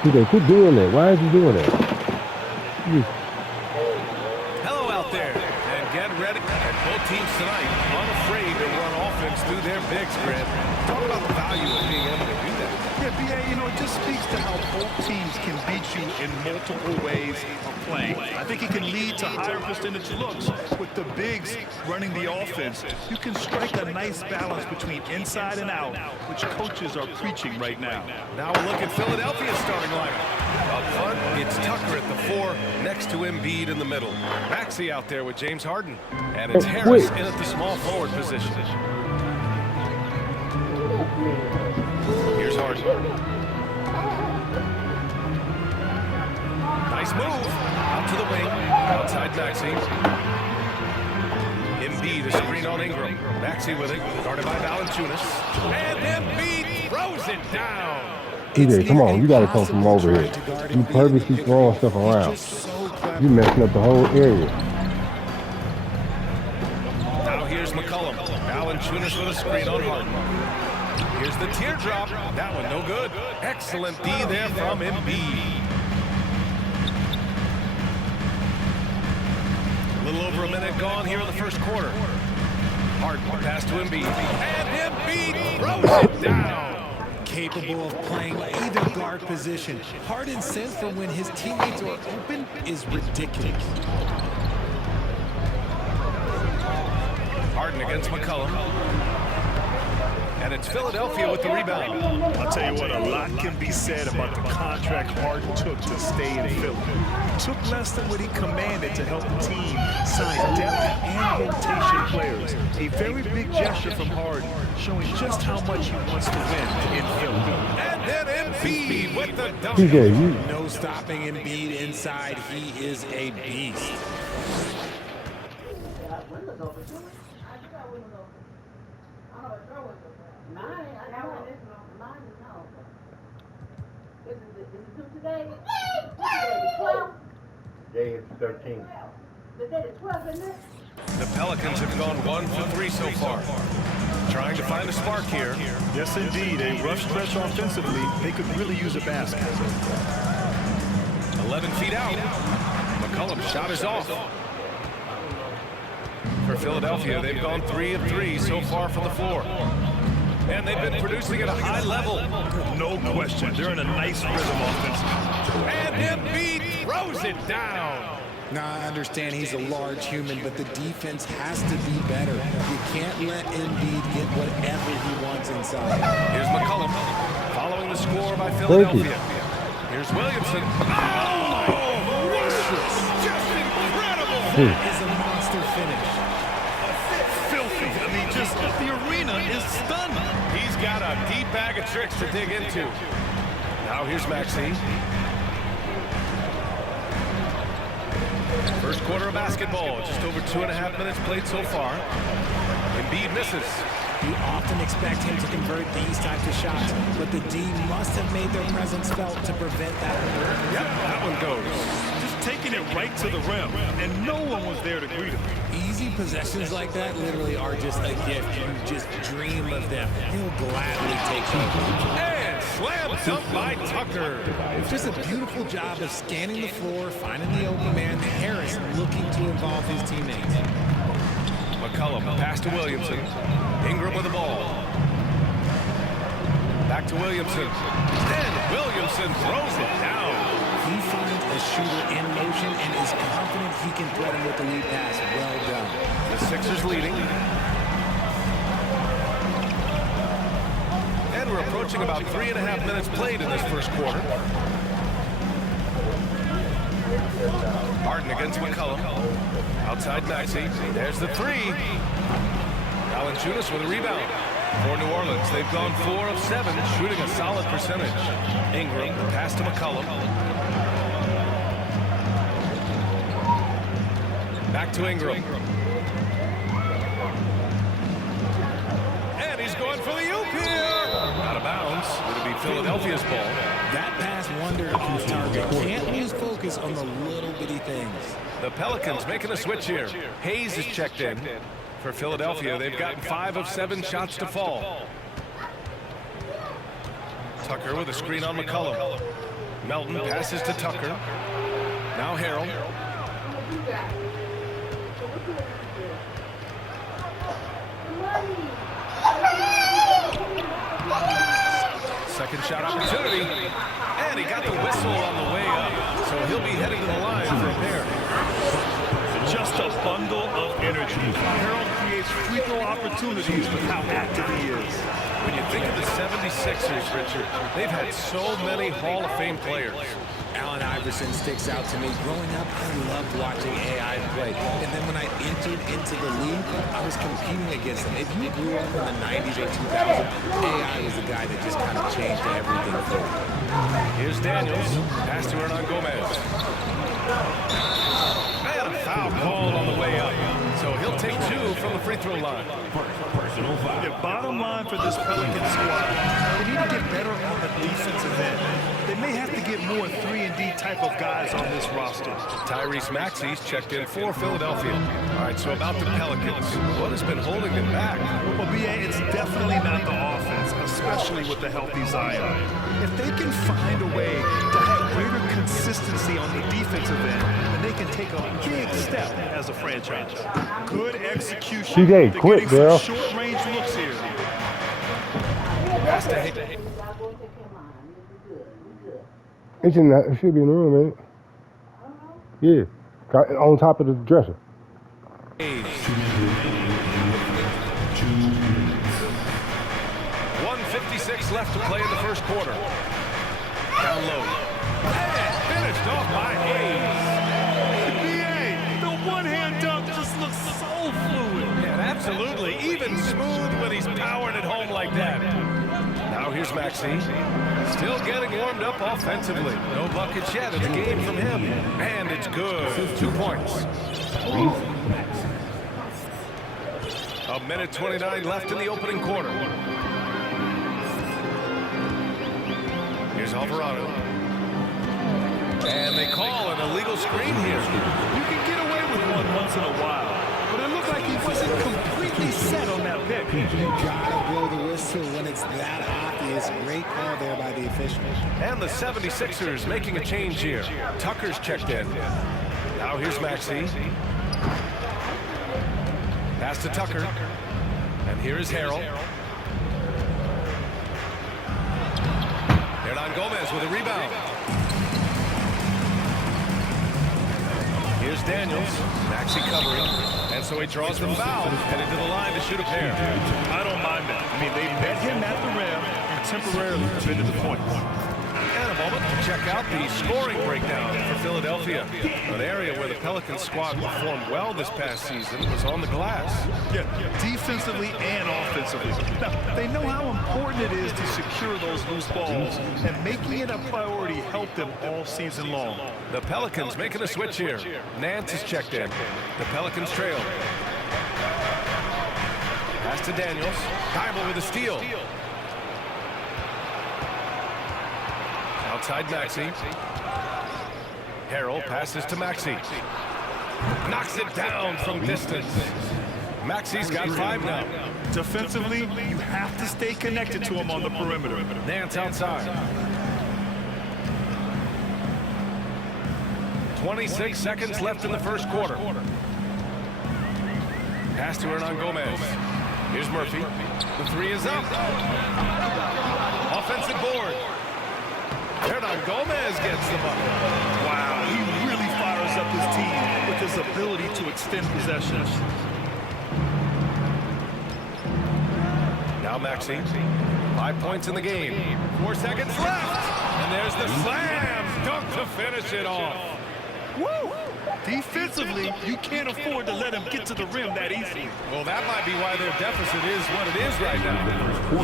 TJ, quit doing that. Why is he doing that? Hello out there, and get ready. And both teams tonight unafraid to run offense through their bigs, Grant. Talk about the value of being able to do that. Yeah, BA, you know, it just speaks to how both teams can beat you in multiple ways of playing. I think it can lead to higher percentage looks. With the bigs running the offense, you can strike a nice balance between inside and out, which coaches are preaching right now. Now we'll look at Philadelphia's starting lineup. Up front, it's Tucker at the 4, next to Embiid in the middle. Maxey out there with James Harden. And it's Harris in at the small forward position. Here's Harden. Nice move. Out to the wing. Outside Maxey. Embiid, a screen on Ingram. Maxey with it. Guarded by Valanciunas. And Embiid throws it down. TJ, come on. You got to come from over here. You purposely throwing stuff around. You messing up the whole area. Now here's McCollum. Valanciunas with a screen on Harden. Here's the teardrop. That one no good. Excellent D there from Embiid. A little over a minute gone here in the first quarter. Harden pass to Embiid. And Embiid throws it down. Capable of playing either guard position. Harden's sense for when his teammates are open is ridiculous. Harden against McCollum. And it's Philadelphia with the rebound. I'll tell you what, a lot can be said about the contract Harden took to stay in Philly. Took less than what he commanded to help the team sign depth and rotation players. A very big gesture from Harden, showing just how much he wants to win in Philly. And then Embiid with the dunk. TJ, you. No stopping Embiid inside. He is a beast. Day is 13. The Pelicans have gone 1 for 3 so far. Trying to find a spark here. Yes, indeed. A rough stretch offensively. They could really use a basket. 11 feet out. McCollum's shot is off. For Philadelphia, they've gone 3 of 3 so far from the floor. And they've been producing at a high level. No question. They're in a nice rhythm offensively. And Embiid throws it down. Now, I understand he's a large human, but the defense has to be better. You can't let Embiid get whatever he wants inside. Here's McCollum following the score by Philadelphia. Here's Williamson. Oh, just incredible. That is a monster finish. Filthy. I mean, just the arena is stunned. He's got a deep bag of tricks to dig into. Now here's Maxey. First quarter of basketball, just over 2.5 minutes played so far. Embiid misses. You often expect him to convert these types of shots, but the D must have made their presence felt to prevent that. Yep, that one goes. Just taking it right to the rim, and no one was there to greet him. Easy possessions like that literally are just a gift. You just dream of them. He'll gladly take them. And slam dunk by Tucker. Just a beautiful job of scanning the floor, finding the open man. Harris looking to involve his teammates. McCollum, pass to Williamson. Ingram with the ball. Back to Williamson. And Williamson throws it down. He finds a shooter in motion and is confident he can thread him with the lead pass. Well done. The Sixers leading. And we're approaching about 3.5 minutes played in this first quarter. Harden against McCollum. Outside Maxey. There's the 3. Valanciunas with a rebound. For New Orleans, they've gone 4 of 7, shooting a solid percentage. Ingram, the pass to McCollum. Back to Ingram. And he's going for the oop here. Out of bounds. It'll be Philadelphia's ball. That pass wandered on the target. Can't lose focus on the little bitty things. The Pelicans making a switch here. Hayes is checked in. For Philadelphia, they've gotten 5 of 7 shots to fall. Tucker with a screen on McCollum. Melton passes to Tucker. Now Harrell. Second shot opportunity. And he got the whistle on the way up. So he'll be headed to the line for a pair. Just a bundle of energy. Harrell creates free throw opportunities with how active he is. When you think of the 76ers, Richard, they've had so many Hall of Fame players. Allen Iverson sticks out to me. Growing up, I loved watching AI play. And then when I entered into the league, I was competing against him. If you grew up in the 90s or 2000s, AI was the guy that just kind of changed everything for me. Here's Daniels. Pass to Hernan Gomez. And a foul called on the way up. So he'll take 2 from the free throw line. The bottom line for this Pelican squad, they need to get better on the defensive end. They may have to get more 3-and-D type of guys on this roster. Tyrese Maxey's checked in for Philadelphia. All right, so about the Pelicans. What has been holding them back? Well, B.A., it's definitely not the offense, especially with the healthy Zion. If they can find a way to have greater consistency on the defensive end, then they can take a big step as a franchise. Good execution. CJ, quit, girl. Short-range looks here. Pass to Hayden. It should be in the room, ain't it? Yeah. On top of the dresser. 1:56 left to play in the first quarter. Down low. And finished off by Hayes. NBA, the one-hand dunk just looks so fluid. And absolutely even smooth when he's powering it home like that. Now here's Maxey. Still getting warmed up offensively. No buckets yet. It's a game from him. And it's good. 2 points. A minute 29 left in the opening quarter. Here's Alvarado. And they call an illegal screen here. You can get away with one once in a while, but it looked like he wasn't completely set on that pick. You gotta blow the whistle when it's that obvious. Great call there by the official. And the 76ers making a change here. Tucker's checked in. Now here's Maxey. Pass to Tucker. And here is Harrell. Hernan Gomez with a rebound. Here's Daniels. Maxey covering. And so he draws the foul. Headed to the line to shoot a pair. I don't mind that. I mean, they met him at the rim and temporarily prevented the points. And a moment to check out the scoring breakdown for Philadelphia. An area where the Pelicans squad performed well this past season was on the glass. Yeah, defensively and offensively. Now, they know how important it is to secure those loose balls, and making it a priority helped them all season long. The Pelicans making a switch here. Nance is checked in. The Pelicans trail. Pass to Daniels. Thibault with a steal. Outside Maxey. Harrell passes to Maxey. Knocks it down from distance. Maxey's got 5 now. Defensively, you have to stay connected to him on the perimeter. Nance outside. 26 seconds left in the first quarter. Pass to Hernan Gomez. Here's Murphy. The 3 is up. Offensive board. Hernan Gomez gets the bucket. Wow, he really fires up his team with his ability to extend possession. Now Maxey. 5 points in the game. 4 seconds left. And there's the slam dunk to finish it off. Woo! Defensively, you can't afford to let him get to the rim that easily. Well, that might be why their deficit is what it is right now.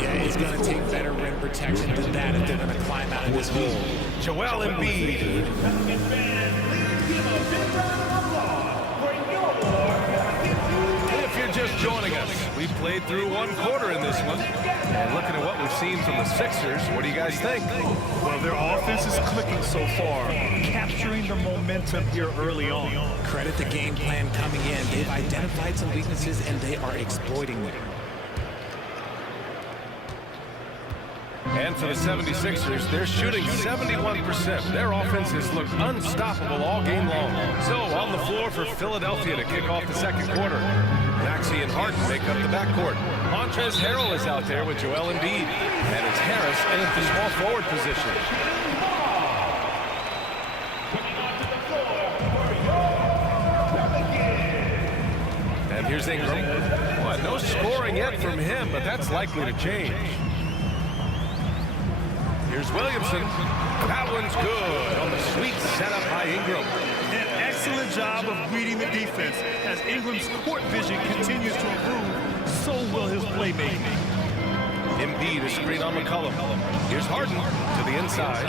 Yeah, it's going to take better rim protection than that if they're going to climb out of this hole. Joel Embiid. If you're just joining us, we played through 1 quarter in this one. And looking at what we've seen from the Sixers, what do you guys think? Well, their offense is clicking so far, capturing the momentum here early on. Credit the game plan coming in. They've identified some weaknesses, and they are exploiting them. And for the 76ers, they're shooting 71%. Their offense has looked unstoppable all game long. So on the floor for Philadelphia to kick off the second quarter. Maxey and Harden make up the backcourt. Montrezl Harrell is out there with Joel Embiid. And it's Harris in the small forward position. And here's Ingram. Well, no scoring yet from him, but that's likely to change. Here's Williamson. That one's good on the sweet setup by Ingram. An excellent job of reading the defense. As Ingram's court vision continues to improve, so will his playmaking. Embiid is screen on McCollum. Here's Harden to the inside.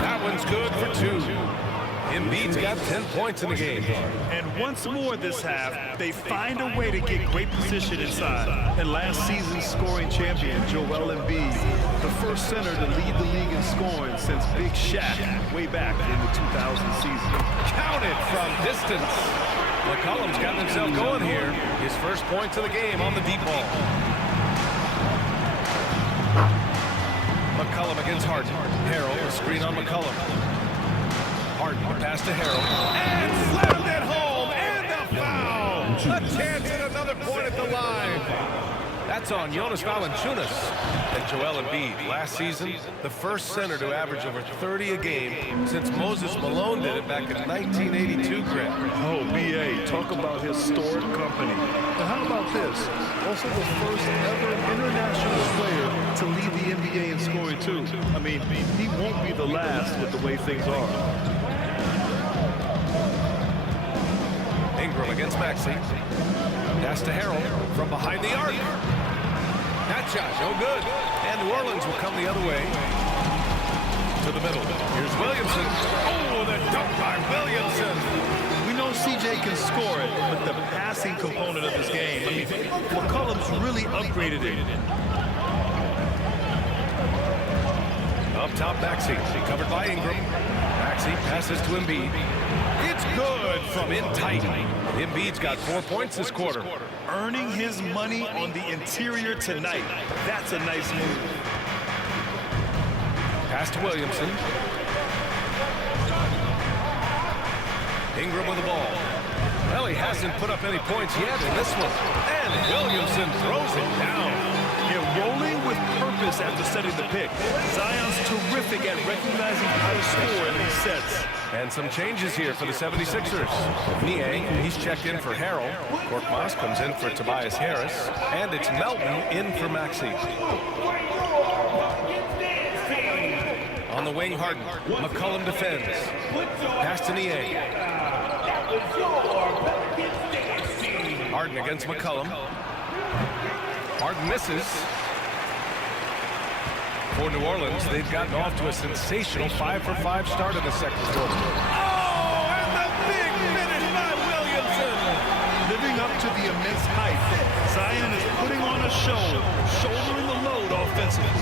That one's good for 2. Embiid's got 10 points in the game. And once more this half, they find a way to get great position inside. And last season's scoring champion, Joel Embiid, the first center to lead the league in scoring since Big Shaq way back in the 2000 season. Counted from distance. McCollum's got himself going here. His first points of the game on the deep ball. McCollum against Harden. Harrell, a screen on McCollum. Harden, pass to Harrell. And slammed it home. And the foul. A chance at another point at the line. That's on Jonas Valanciunas. And Joel Embiid, last season, the first center to average over 30 a game since Moses Malone did it back in 1982, Grant. Oh, B.A., talk about historic company. Now, how about this? Also the first ever international player to lead the NBA in scoring, too. I mean, he won't be the last with the way things are. Ingram against Maxey. Pass to Harrell from behind the arc. That shot, no good. And New Orleans will come the other way. To the middle. Here's Williamson. Oh, the dunk by Williamson. We know CJ can score it, but the passing component of his game, I mean, McCollum's really upgraded it. Up top, Maxey. Covered by Ingram. Maxey passes to Embiid. It's good from in tight. Embiid's got 4 points this quarter. Earning his money on the interior tonight. That's a nice move. Pass to Williamson. Ingram with the ball. Well, he hasn't put up any points yet in this one. And Williamson throws it down. Yeah, rolling with purpose after setting the pick. Zion's terrific at recognizing how to score in these sets. And some changes here for the 76ers. Niang, he's checked in for Harrell. Korkmaz comes in for Tobias Harris. And it's Melton in for Maxey. On the wing, Harden. McCollum defends. Pass to Niang. Harden against McCollum. Harden misses. For New Orleans, they've gotten off to a sensational 5-for-5 start in the second quarter. Oh, and the big finish by Williamson. Living up to the immense hype, Zion is putting on a show, shouldering the load offensively.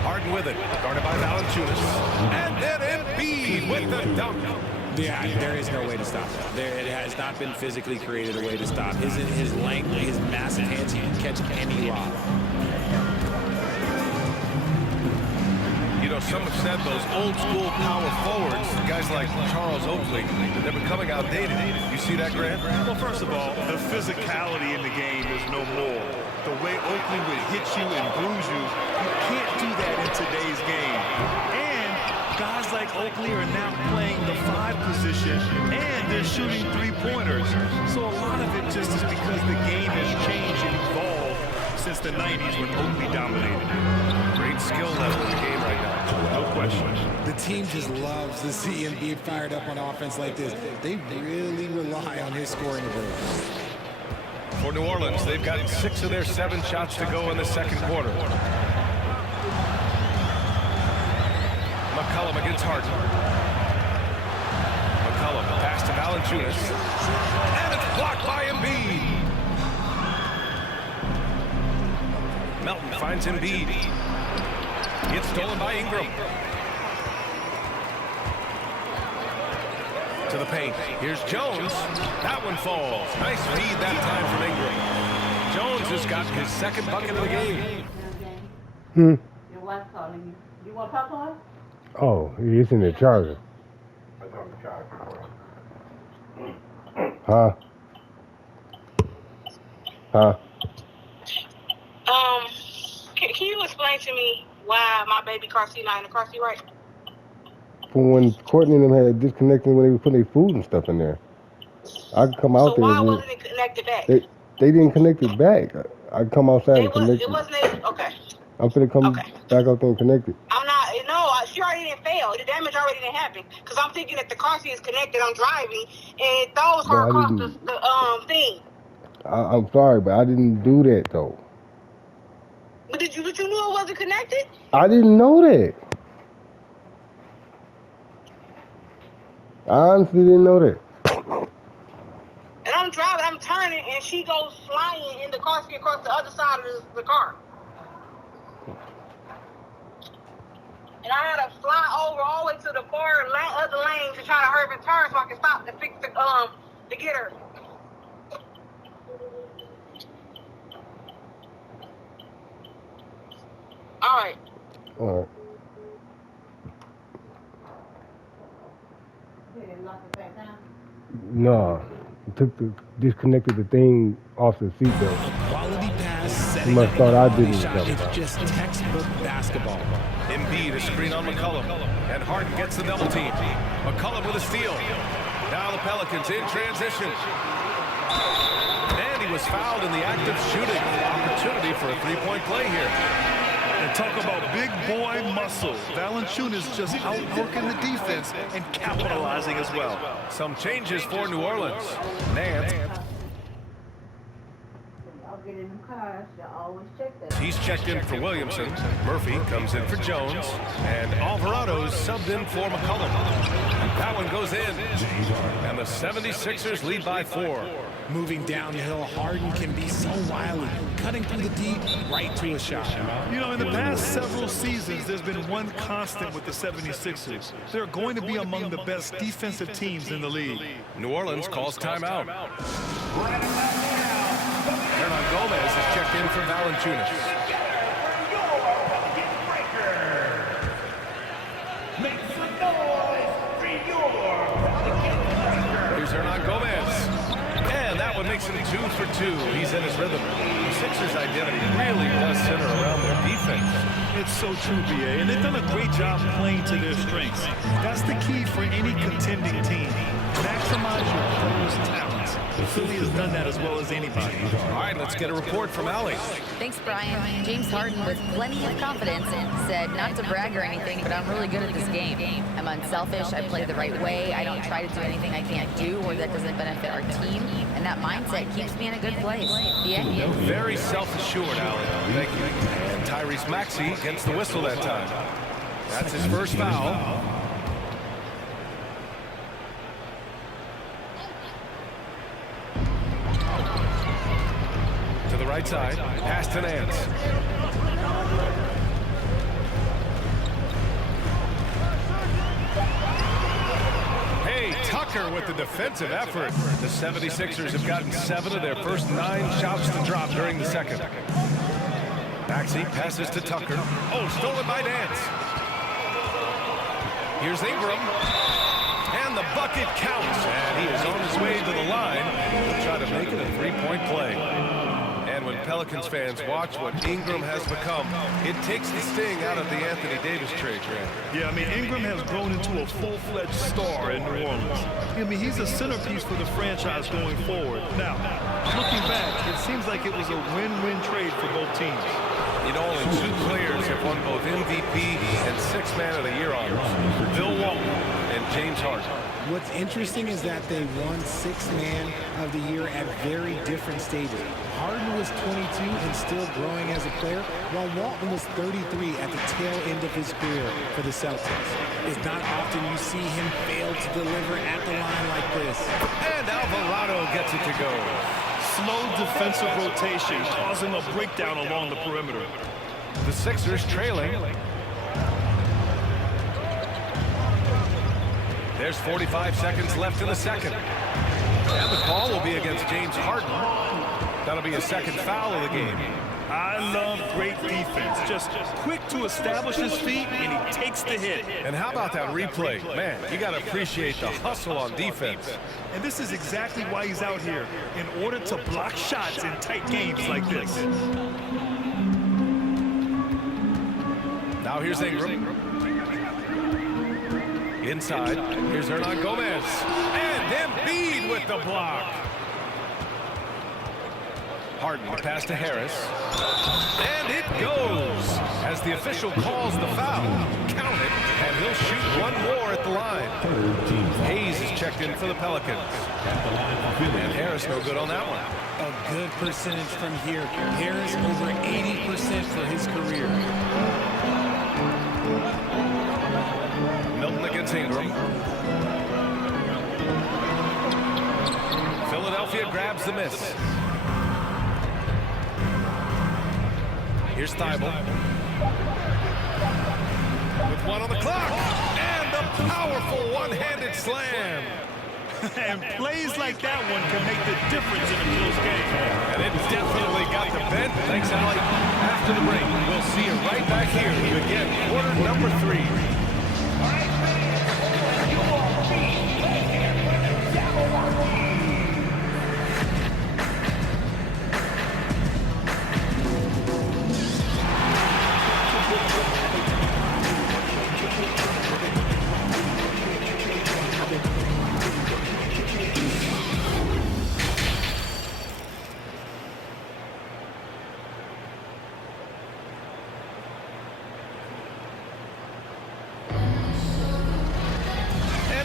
Harden with it, guarded by Valanciunas. And then Embiid with the dunk. Yeah, there is no way to stop that. It has not been physically created a way to stop. His length, his massive hands, he can catch any lob. You know, some have said those old-school power forwards, guys like Charles Oakley, they're becoming outdated. You see that, Grant? Well, first of all, the physicality in the game is no more. The way Oakley would hit you and bruise you, you can't do that in today's game. And guys like Oakley are now playing the 5 position, and they're shooting 3-pointers. So a lot of it just is because the game has changed and evolved since the 90s when Oakley dominated. Great skill level in the game right now. No question. The team just loves to see him be fired up on offense like this. They really rely on his scoring ability. For New Orleans, they've got 6 of their 7 shots to go in the second quarter. McCollum against Harden. McCollum, pass to Valanciunas. And it's blocked by Embiid. Melton finds Embiid. It's stolen by Ingram. To the paint. Here's Jones. That one falls. Nice feed that time from Ingram. Jones has got his second bucket of the game. Hmm? Your wife's calling you. You want to talk to her? Oh, it's in the charger. Huh? Huh? Can you explain to me why my baby car seat not in the car seat right? From when Courtney and them had disconnected when they were putting their food and stuff in there. I could come out So there. why wasn't it connected back? They didn't connect it back. I could come outside and connect It wasn't. Okay. I'm finna come back out there and connect it. I'm not. No, she already didn't fail. The damage already didn't happen. Because I'm thinking that the car seat is connected. I'm driving, and it throws her across the thing. I'm sorry, but I didn't do that though. But you knew it wasn't connected? I didn't know that. I honestly didn't know that. And I'm driving, I'm turning, and she goes flying in the car seat across the other side of the car. And I had to fly over all the way to the far other lane to try to hurry and turn so I can stop to fix the to get her. All right. All right. No, disconnected the thing off the seatbelt. Quality pass. You must thought I didn't. It's just textbook basketball. Embiid, a screen on McCollum. And Harden gets the double team. McCollum with a steal. Now the Pelicans in transition. And he was fouled in the act of shooting. Opportunity for a three-point play here. And talk about big boy muscle. Valanciunas just outworking the defense and capitalizing as well. Some changes for New Orleans. Nance. He's checked in for Williamson. Murphy comes in for Jones. And Alvarado's subbed in for McCollum. That one goes in. And the 76ers lead by 4. Moving downhill, Harden can be so wily. Cutting through the deep, right to a shot. You know, in the past several seasons, there's been one constant with the 76ers. They're going to be among the best defensive teams in the league. New Orleans calls timeout. Hernan Gomez is checked in for Valanciunas. Here's Hernan Gomez. And that one makes him 2 for 2. He's in his rhythm. The Sixers' identity really does center around their defense. It's so true, B.A., and they've done a great job playing to their strengths. That's the key for any contending team. Maximize your players' talents. Philly has done that as well as anybody. All right, let's get a report from Allie. Thanks, Brian. James Harden, with plenty of confidence, said not to brag or anything, but I'm really good at this game. I'm unselfish. I play the right way. I don't try to do anything I can't do or that doesn't benefit our team. And that mindset keeps me in a good place. Yeah. Very self-assured, Allie. Thank you. And Tyrese Maxey gets the whistle that time. That's his first foul. To the right side, pass to Nance. Hey, Tucker with the defensive effort. The 76ers have gotten 7 of their first 9 shots to drop during the second. Maxey passes to Tucker. Oh, stolen by Nance. Here's Ingram. And the bucket counts. And he is on his way to the line. He'll try to make it a 3-point play. And when Pelicans fans watch what Ingram has become, it takes the sting out of the Anthony Davis trade, Grant. Yeah, I mean, Ingram has grown into a full-fledged star in New Orleans. I mean, he's a centerpiece for the franchise going forward. Now, looking back, it seems like it was a win-win trade for both teams. You know, only 2 players have won both MVP and 6th Man of the Year honors. Bill Walton and James Harden. What's interesting is that they won 6th Man of the Year at very different stages. Harden was 22 and still growing as a player, while Walton was 33 at the tail end of his career for the Celtics. It's not often you see him fail to deliver at the line like this. And Alvarado gets it to go. Slow defensive rotation causing a breakdown along the perimeter. The Sixers trailing. There's 45 seconds left in the second. And the call will be against James Harden. That'll be his 2nd foul of the game. I love great defense. Just quick to establish his feet, and he takes the hit. And how about that replay? Man, you got to appreciate the hustle on defense. And this is exactly why he's out here, in order to block shots in tight games like this. Now here's Ingram. Inside, here's Hernan Gomez. And Embiid with the block. Harden, the pass to Harris. And it goes as the official calls the foul. Count it, and he'll shoot one more at the line. Hayes is checked in for the Pelicans. And Harris no good on that one. A good percentage from here. Harris over 80% for his career. Milton against Ingram. Philadelphia grabs the miss. Here's Thibault. With one on the clock. And a powerful one-handed slam. And plays like that one can make the difference in a close game. And it definitely got the bend. Thanks, Alec. After the break, we'll see you right back here to begin quarter number 3.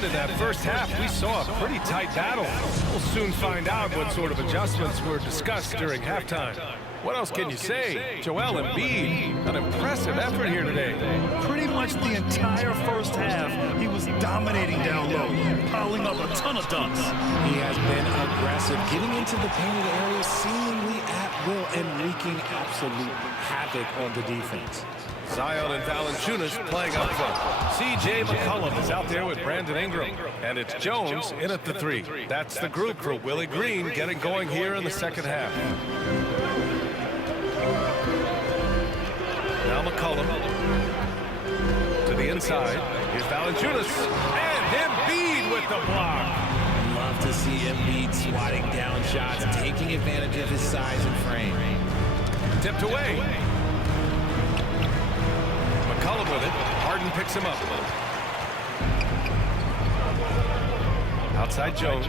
In that first half, we saw a pretty tight battle. We'll soon find out what sort of adjustments were discussed during halftime. What else can you say? Joel Embiid, an impressive effort here today. Pretty much the entire first half, he was dominating down low, piling up a ton of dunks. He has been aggressive, getting into the painted area seemingly at will and wreaking absolute havoc on the defense. Zion and Valanciunas playing up front. C.J. McCollum is out there with Brandon Ingram. And it's Jones in at the 3. That's the group for Willie Green getting going here in the second half. Now McCollum to the inside. Here's Valanciunas. And Embiid with the block. Love to see Embiid swatting down shots, taking advantage of his size and frame. Tipped away. McCollum with it. Harden picks him up. Outside Jones.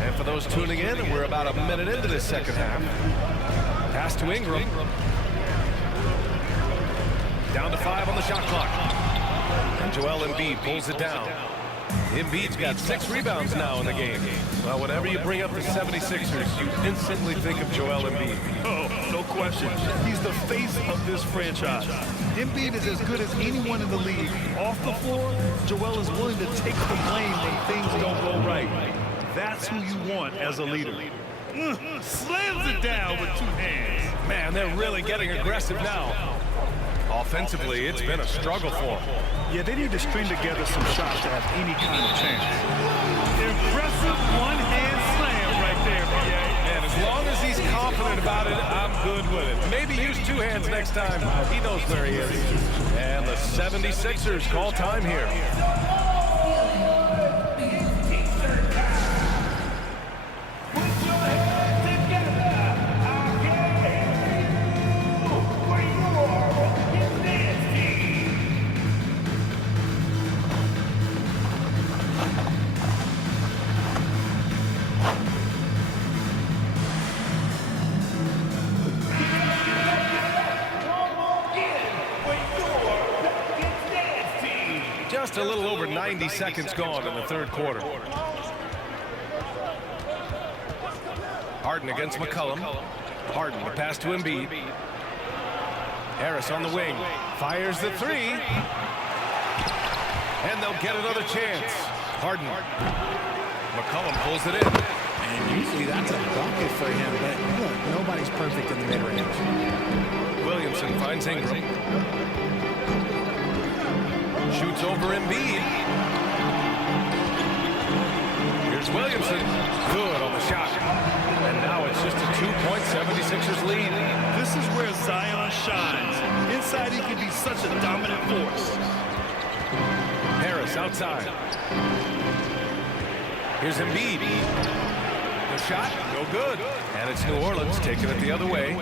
And for those tuning in, we're about a minute into this second half. Pass to Ingram. Down to 5 on the shot clock. And Joel Embiid pulls it down. Embiid's got 6 rebounds now in the game. Well, whenever you bring up the 76ers, you instantly think of Joel Embiid. Oh, no question. He's the face of this franchise. Embiid is as good as anyone in the league. Off the floor, Joel is willing to take the blame when things don't go right. That's who you want as a leader. Slams it down with 2 hands. Man, they're really getting aggressive now. Offensively, it's been a struggle for them. Yeah, they need to string together some shots to have any kind of chance. Impressive one-hand slam right there, BA. And as long as he's confident about it, I'm good with it. Maybe use 2 hands next time. He knows where he is. And the 76ers call time here. Just a little over 90 seconds gone in the third quarter. Harden against McCollum. Harden, the pass to Embiid. Harris on the wing. Fires the 3. And they'll get another chance. Harden. McCollum pulls it in. And usually that's a bucket for him, but look, nobody's perfect in the mid-range. Williamson finds Ingram. Shoots over Embiid. Here's Williamson. Good on the shot. And now it's just a 2-point 76ers lead. This is where Zion shines. Inside, he can be such a dominant force. Harris outside. Here's Embiid. The shot, no good. And it's New Orleans taking it the other way.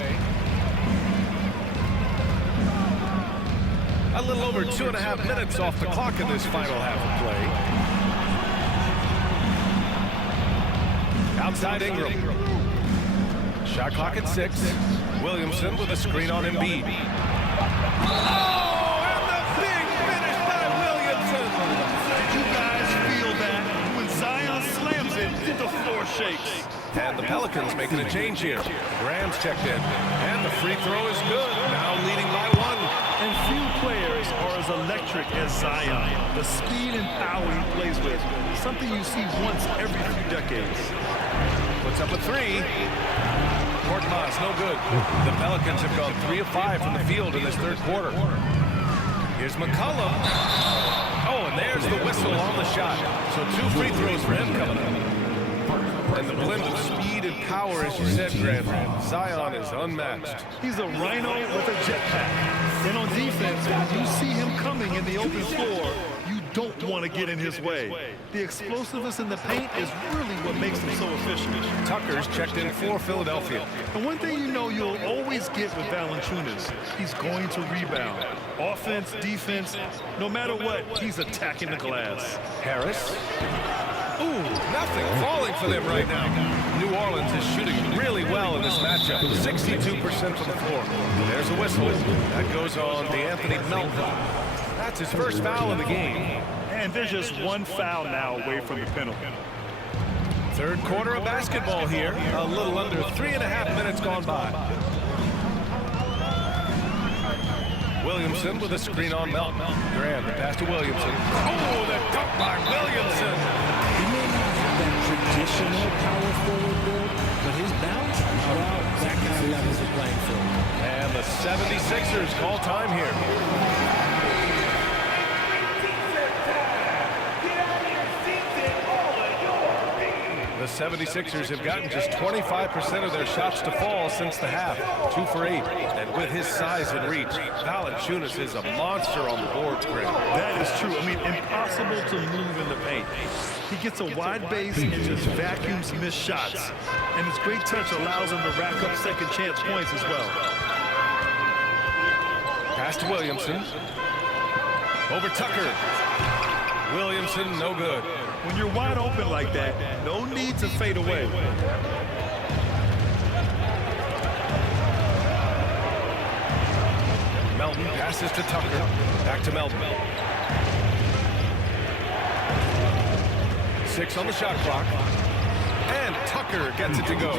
A little over 2.5 minutes off the clock in this final half of play. Outside Ingram. Shot clock at 6. Williamson with a screen on Embiid. Oh, and the big finish by Williamson. You guys feel that? When Zion slams it, the floor shakes. And the Pelicans making a change here. Graham's checked in. And the free throw is good. Now leading by 1. And few players are as electric as Zion. The speed and power he plays with, something you see once every few decades. Puts up a 3. Korkmaz, no good. The Pelicans have gone 3 of 5 from the field in this third quarter. Here's McCollum. Oh, and there's the whistle on the shot. So 2 free throws for him coming up. And the blend of speed and power, as you said, Grant, Zion is unmatched. He's a rhino with a jetpack. And on defense, when you see him coming in the open floor, you don't want to get in his way. The explosiveness in the paint is really what makes him so efficient. Tucker's checked in for Philadelphia. And one thing you know you'll always get with Valanciunas, he's going to rebound. Offense, defense, no matter what, he's attacking the glass. Harris. Ooh, nothing falling for them right now. New Orleans is shooting really well in this matchup. 62% from the floor. There's a whistle. That goes on DeAnthony Melton. That's his first foul in the game. And there's just one foul now away from the penalty. Third quarter of basketball here. A little under 3.5 minutes gone by. Williamson with a screen on Melton. Graham, the pass to Williamson. Oh, the dunk by Williamson. He may not have that traditional power forward build, but his bounce, well, that kind of levels the playing field. And the 76ers call time here. The 76ers have gotten just 25% of their shots to fall since the half. 2 for 8. And with his size and reach, Valanciunas is a monster on the boards, Graham. That is true. I mean, impossible to move in the paint. He gets a wide base and just vacuums missed shots. And his great touch allows him to rack up second chance points as well. Pass to Williamson. Over Tucker. Williamson, no good. When you're wide open like that, no need to fade away. Melton passes to Tucker. Back to Melton. 6 on the shot clock. And Tucker gets it to go.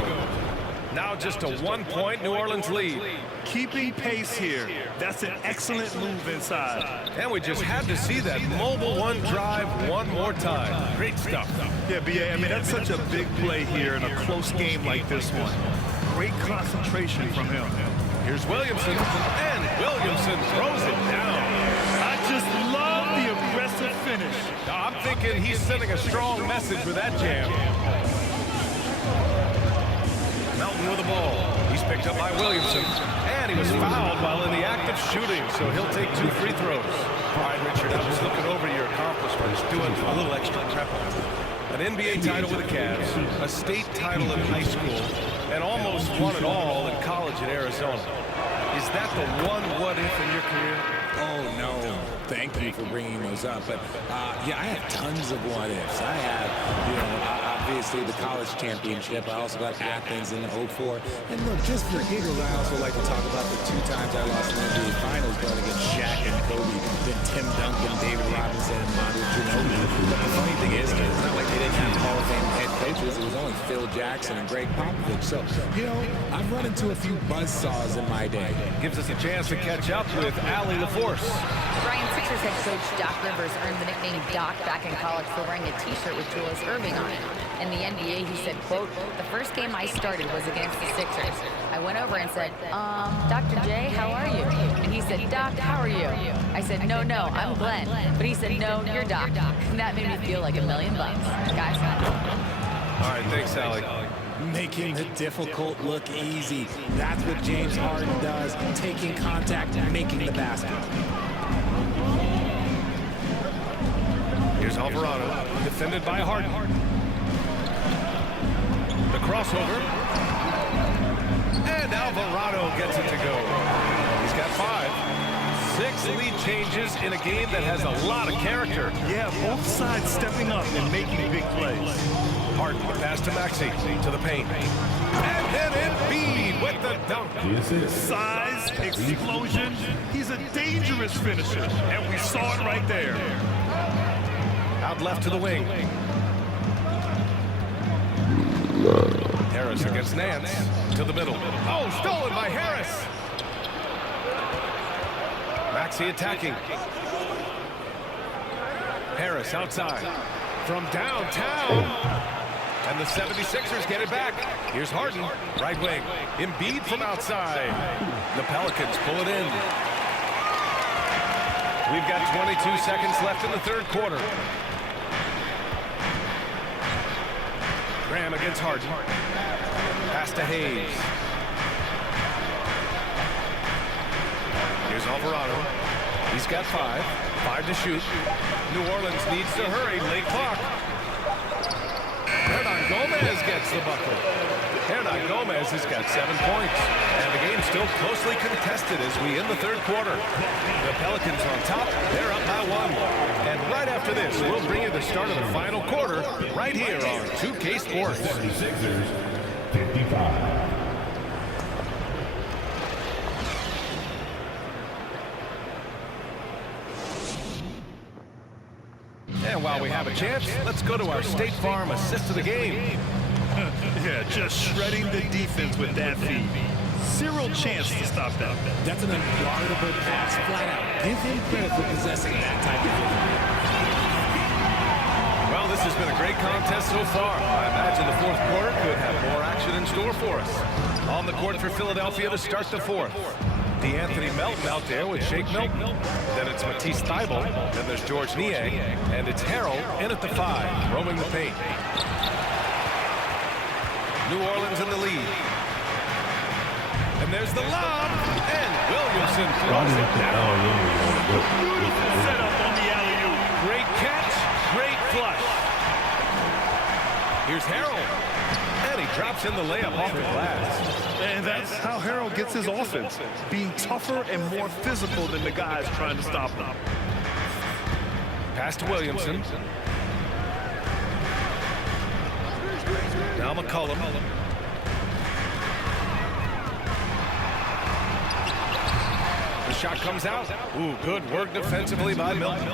Now just a 1-point New Orleans lead. Keeping pace here. That's an excellent move inside. And we just had to see that mobile one drive one more time. Great stuff. Yeah, B.A., I mean, that's such a big play here in a close game like this one. Great concentration from him. Here's Williamson, and Williamson throws it down. I just love the aggressive finish. I'm thinking he's sending a strong message with that jam. Melton with the ball. He's picked up by Williamson. And he was fouled while in the act of shooting, so he'll take 2 free throws. All right, Richard, I was looking over your accomplishments, doing a little extra prep. An NBA title with the Cavs, a state title in high school, and almost won it all in college at Arizona. Is that the one what-if in your career? Oh, no. Thank you for bringing those up. But, yeah, I have tons of what-ifs. I have, obviously the college championship. I also got Athens in the 04. And look, just for giggles, I also like to talk about the 2 times I lost in the NBA Finals going against Shaq and Kobe, then Tim Duncan, David Robinson, and Manu Ginobili. But the funny thing is, it's not like they didn't have Hall of Fame head coaches. It was only Phil Jackson and Greg Popovich. So, I've run into a few buzzsaws in my day. Gives us a chance to catch up with Allie LaForce. Brian Sixers head coach Doc Rivers earned the nickname Doc back in college for wearing a t-shirt with Julius Erving on it. In the NBA, he said, quote, "The first game I started was against the Sixers. I went over and said, Dr. J, how are you?" And he said, "Doc, how are you?" I said, no, I'm Glenn." But he said, "No, you're Doc." And that made me feel like $1 million. Guys. All right, thanks, Allie. Making the difficult look easy. That's what James Harden does. Taking contact, making the basket. Here's Alvarado, defended by Harden. The crossover. And Alvarado gets it to go. He's got 5. 6 lead changes in a game that has a lot of character. Yeah, both sides stepping up and making big plays. Harden, the pass to Maxey, to the paint. And then Embiid with the dunk. Size, explosion. He's a dangerous finisher, and we saw it right there. Out left to the wing. Harris against Nance, to the middle. Oh, stolen by Harris. Maxey attacking. Harris outside. From downtown. And the 76ers get it back. Here's Harden, right wing. Embiid from outside. The Pelicans pull it in. We've got 22 seconds left in the third quarter. Graham against Harden. Pass to Hayes. Here's Alvarado. He's got 5. 5 to shoot. New Orleans needs to hurry. Late clock. Hernan Gomez gets the bucket. Hernan Gomez has got 7 points. And the game's still closely contested as we end the third quarter. The Pelicans on top. They're up by 1. And right after this, we'll bring you the start of the final quarter right here on 2K Sports. 76ers, 55. And while we have a chance, let's go to our State Farm assist of the game. Yeah, just shredding the defense with that feed. Zero chance to stop that. That's an unguardable pass, flat out. Give him credit for possessing that type of thing. Well, this has been a great contest so far. I imagine the fourth quarter could have more action in store for us. On the court for Philadelphia to start the fourth. DeAnthony Melton out there with Shake Milton. Then it's Matisse Thybulle. Then there's Georges Niang. And it's Harrell in at the 5, roaming the paint. New Orleans in the lead. And there's the lob. And Williamson throws it down. Beautiful setup on the alley-oop. Great catch, great flush. Here's Harrell. And he drops in the layup off the glass. And that's how Harrell gets his offense, being tougher and more physical than the guys trying to stop him. Pass to Williamson. Now McCollum. The shot comes out. Ooh, good work defensively by Milton.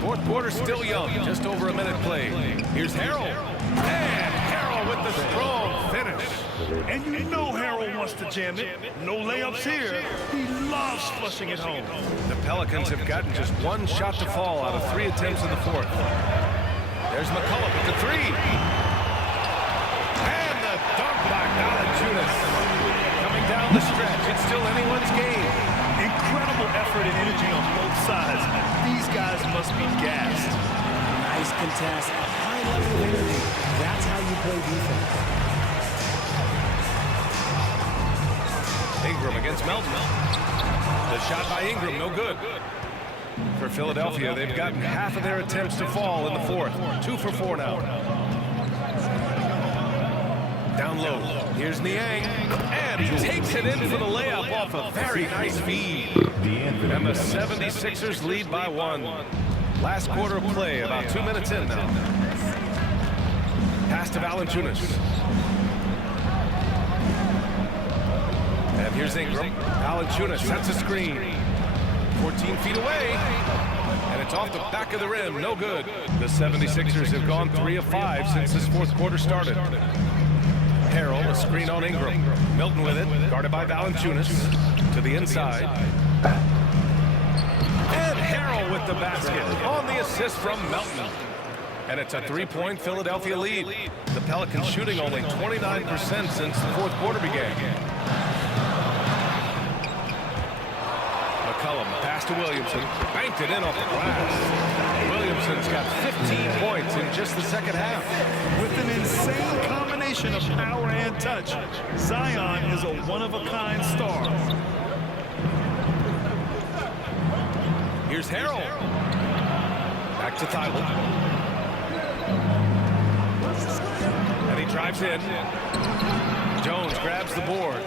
Fourth quarter still young, just over a minute played. Here's Harrell. And Harrell with the strong finish. And you know Harrell wants to jam it. No layups here. He loves flushing it home. The Pelicans have gotten just 1 shot to fall out of 3 attempts in the fourth. There's McCullough with the 3. And the dunk by Valanciunas. Coming down the stretch, it's still anyone's game. Incredible effort and energy on both sides. These guys must be gassed. Nice contest, a high level of energy. That's how you play defense. Ingram against Melton. The shot by Ingram, no good. For Philadelphia, they've gotten half of their attempts to fall in the fourth. 2 for 4 now. Down low. Here's Niang. And he takes it in for the layup off a very nice feed. And the 76ers lead by 1. Last quarter of play, about 2 minutes in now. Pass to Valanciunas. And here's Ingram. Valanciunas sets a screen. 14 feet away. And it's off the back of the rim. No good. The 76ers have gone 3 of 5 since this fourth quarter started. Harrell, a screen on Ingram. Milton with it, guarded by Valanciunas. To the inside. And Harrell with the basket on the assist from Melton. And it's a 3-point Philadelphia lead. The Pelicans shooting only 29% since the fourth quarter began. McCollum. Pass to Williamson. Banked it in off the glass. Williamson's got 15 points in just the second half. With an insane combination of power and touch, Zion is a one-of-a-kind star. Here's Harrell. Back to Thibault. And he drives in. Jones grabs the board.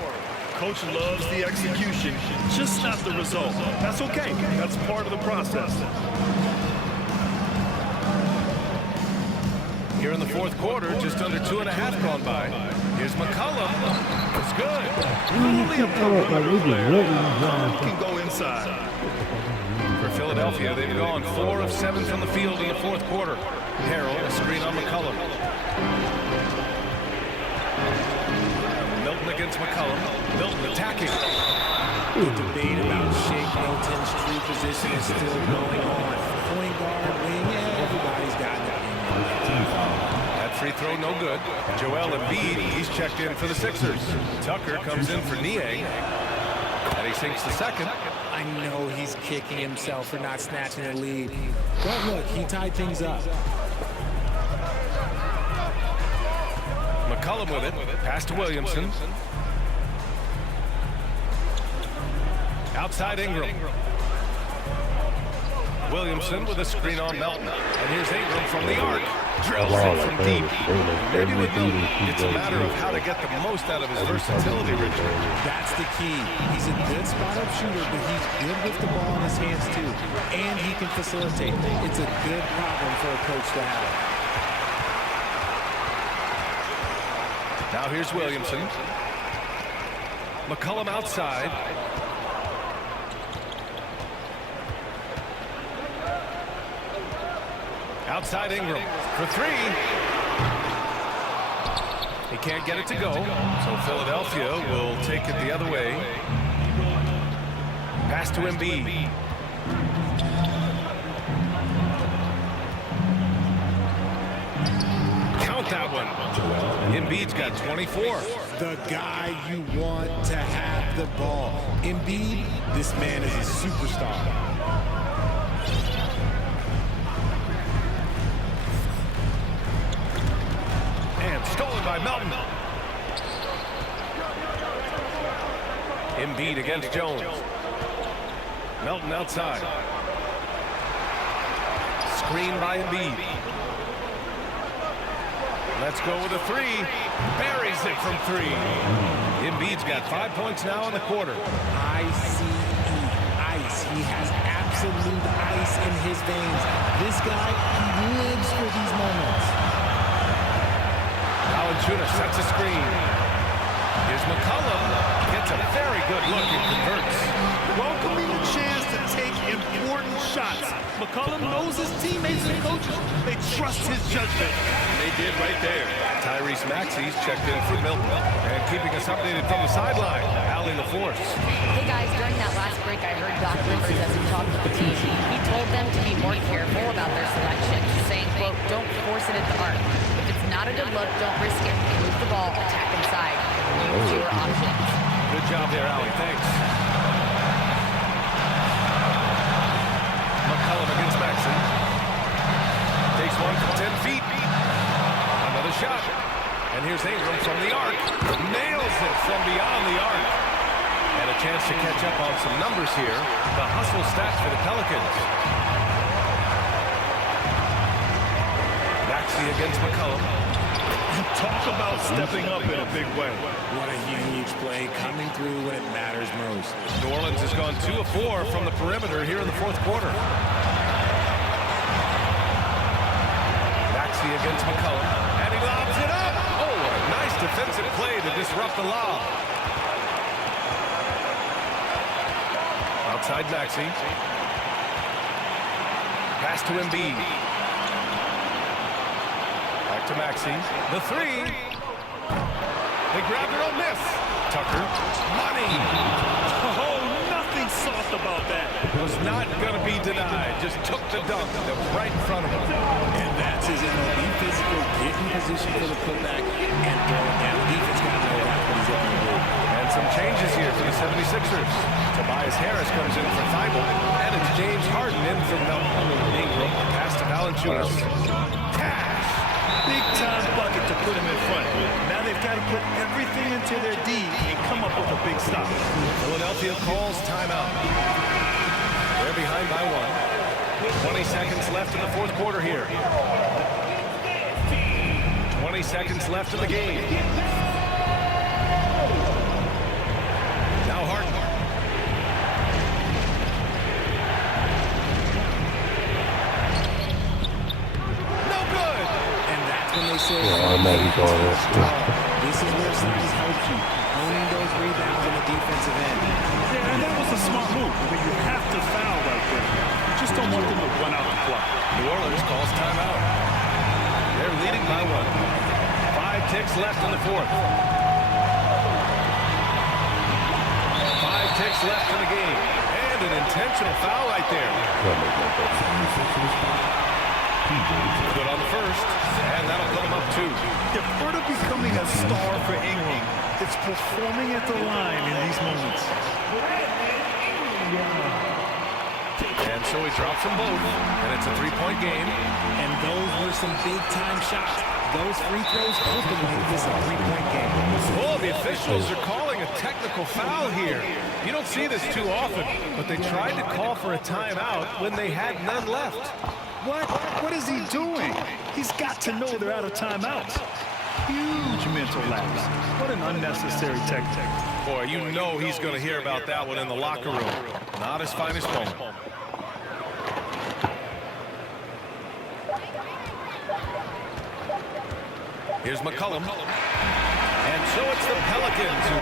Coach loves the execution, just not the result. That's okay. That's part of the process. Here in the fourth quarter, just under 2.5 gone by. Here's McCollum. It's good. Only a player can go inside. For Philadelphia, they've gone 4 of 7 from the field in the fourth quarter. Harrell, a screen on McCollum. Milton against McCollum. Milton attacking. The debate about Shake Milton's true position is still going on. Point guard, wing, everybody's got an opinion. That free throw no good. Joel Embiid, he's checked in for the Sixers. Tucker comes in for Niang. And he sinks the second. I know he's kicking himself for not snatching the lead. But look, he tied things up. McCollum with it. Pass to Williamson. Outside Ingram. Williamson with a screen on Melton. And here's Ingram from the arc. Drills it from deep. Maybe with Melton, it's a matter of how to get the most out of his versatility, Richard. That's the key. He's a good spot-up shooter, but he's good with the ball in his hands, too. And he can facilitate. It's a good problem for a coach to have. Now here's Williamson. McCollum outside. Outside Ingram for 3. He can't get it to go, so Philadelphia will take it the other way. Pass to Embiid. Count that one. Embiid's got 24. The guy you want to have the ball. Embiid, this man is a superstar. Stolen by Melton. Embiid against Jones. Melton outside. Screen by Embiid. Let's go with a 3. Buries it from 3. Embiid's got 5 points now in the quarter. ICE. Ice. He has absolute ice in his veins. This guy, he lives for these moments. Valanciunas sets a screen. Here's McCollum. Gets a very good look and converts. Welcoming the chance to take important shots. McCollum knows his teammates and coaches. They trust his judgment. They did right there. Tyrese Maxey's checked in for Milton. And keeping us updated from the sideline, Allie LaForce. Hey guys, during that last break, I heard Doc Rivers as he talked with the team. He told them to be more careful about their selections, saying, quote, don't force it at the arc. If it's not a good look, don't risk it. Move the ball, attack inside. Use your options. Good job there, Allie. Thanks. McCollum against Maxey. Takes one from 10 feet. Another shot. And here's Ingram from the arc. Nails it from beyond the arc. And a chance to catch up on some numbers here. The hustle stats for the Pelicans. Maxey against McCollum. Talk about stepping up in a big way. What a huge play coming through when it matters most. New Orleans has gone 2 of 4 from the perimeter here in the fourth quarter. Maxey against McCollum. And he lobs it up. Oh, a nice defensive play to disrupt the lob. Outside Maxey. Pass to Embiid. Back to Maxey. The 3. They grabbed it, don't miss. Tucker. Money. Oh, nothing soft about that. Was not going to be denied. Just took the dunk right in front of him. And that's his MLB physical. Get in position for the putback and throw it down. Defense got to know that's what he's looking to do. And some changes here for the the 76ers. Tobias Harris comes in for Thibault, and it's James Harden in for Ingram. Pass to Valanciunas. Cash. Big-time bucket to put him in front. Now they've got to put everything into their D and come up with a big stop. Philadelphia calls timeout. They're behind by 1. 20 seconds left in the fourth quarter here. 20 seconds left in the game. Now Harden. No good. And that's when they say, I know he's going there. this is where size helps you. Owning those rebounds on the defensive end. Yeah, and that was a smart move. I mean, you have to foul right there. You just don't want them to run out the clock. New Orleans calls timeout. They're leading by 1. 5 ticks left in the fourth. 5 ticks left in the game. And an intentional foul right there. Good on the first. And that'll put him up 2. If part of becoming a star for Ingram, it's performing at the line in these moments. And so he drops them both. And it's a 3-point game. And those were some big-time shots. Those free throws ultimately make this a 3-point game. Oh, the officials are calling a technical foul here. You don't see this too often, but they tried to call for a timeout when they had none left. What? What is he doing? He's got to know they're out of timeouts. Huge mental lapse. What an unnecessary technique. Boy, you know he's going to hear about that one in the locker room. Not his finest moment. Here's McCollum. And so it's the Pelicans who